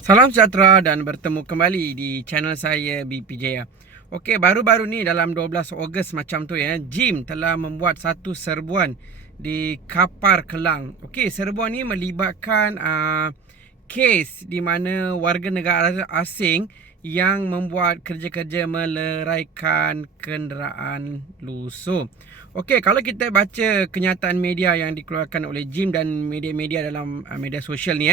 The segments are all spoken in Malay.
Salam sejahtera dan bertemu kembali di channel saya BPJ. Okey, baru-baru ni dalam 12 Ogos macam tu ya, JIM telah membuat satu serbuan di Kapar Kelang. Okey, serbuan ni melibatkan kes di mana warga negara asing yang membuat kerja-kerja meleraikan kenderaan lusuh. Okey, kalau kita baca kenyataan media yang dikeluarkan oleh JIM dan media-media dalam media sosial ni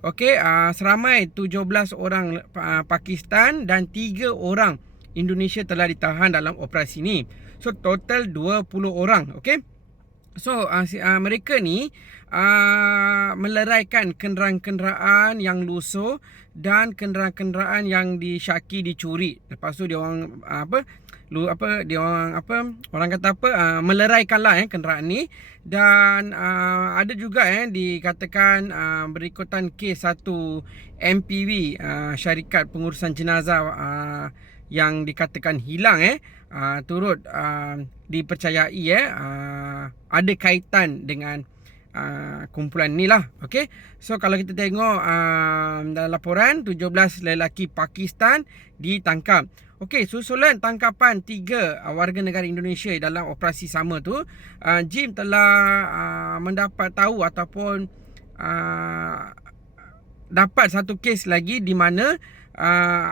okey, seramai 17 orang Pakistan dan 3 orang Indonesia telah ditahan dalam operasi ni. So total 20 orang, okey. So mereka ni meleraikan kenderaan-kenderaan yang lusuh dan kenderaan-kenderaan yang disyaki dicuri. Lepas tu dia orang orang kata meleraikanlah kenderaan ni. Dan ada juga dikatakan berikutan kes satu MPV syarikat pengurusan jenazah yang dikatakan hilang turut dipercayai ada kaitan dengan kumpulan ni lah. Okey. So kalau kita tengok dalam laporan 17 lelaki Pakistan ditangkap. Okey, susulan tangkapan 3 warga negara Indonesia dalam operasi sama tu, JIM telah mendapat tahu ataupun dapat satu kes lagi di mana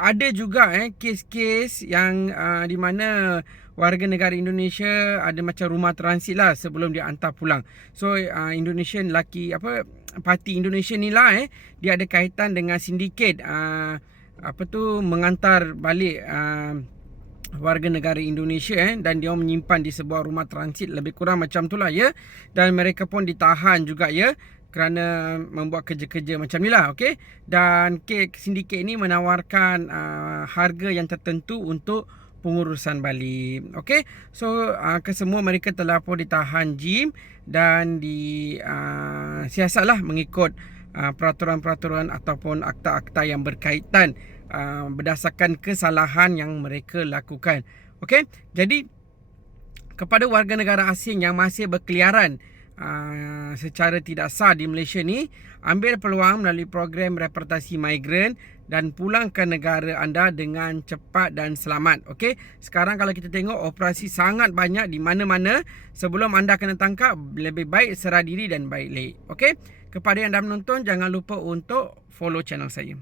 ada juga kes-kes yang di mana warga negara Indonesia ada macam rumah transit lah sebelum dia hantar pulang. So Indonesian parti Indonesia ni lah dia ada kaitan dengan sindiket mengantar balik warga negara Indonesia dan dia menyimpan di sebuah rumah transit, lebih kurang macam tu lah ya. Dan mereka pun ditahan juga ya kerana membuat kerja-kerja macam ni lah, okey. Dan sindiket ini menawarkan harga yang tertentu untuk pengurusan balik, okey. So kesemua mereka telah pun ditahan JIM dan siasatlah mengikut peraturan-peraturan ataupun akta-akta yang berkaitan berdasarkan kesalahan yang mereka lakukan. Okey, jadi kepada warga negara asing yang masih berkeliaran secara tidak sah di Malaysia ni, ambil peluang melalui program repatriasi migran dan pulang ke negara anda dengan cepat dan selamat. Okey, sekarang kalau kita tengok operasi sangat banyak di mana-mana. Sebelum anda kena tangkap, lebih baik serah diri dan baik lek. Okey, kepada yang dah menonton, jangan lupa untuk follow channel saya.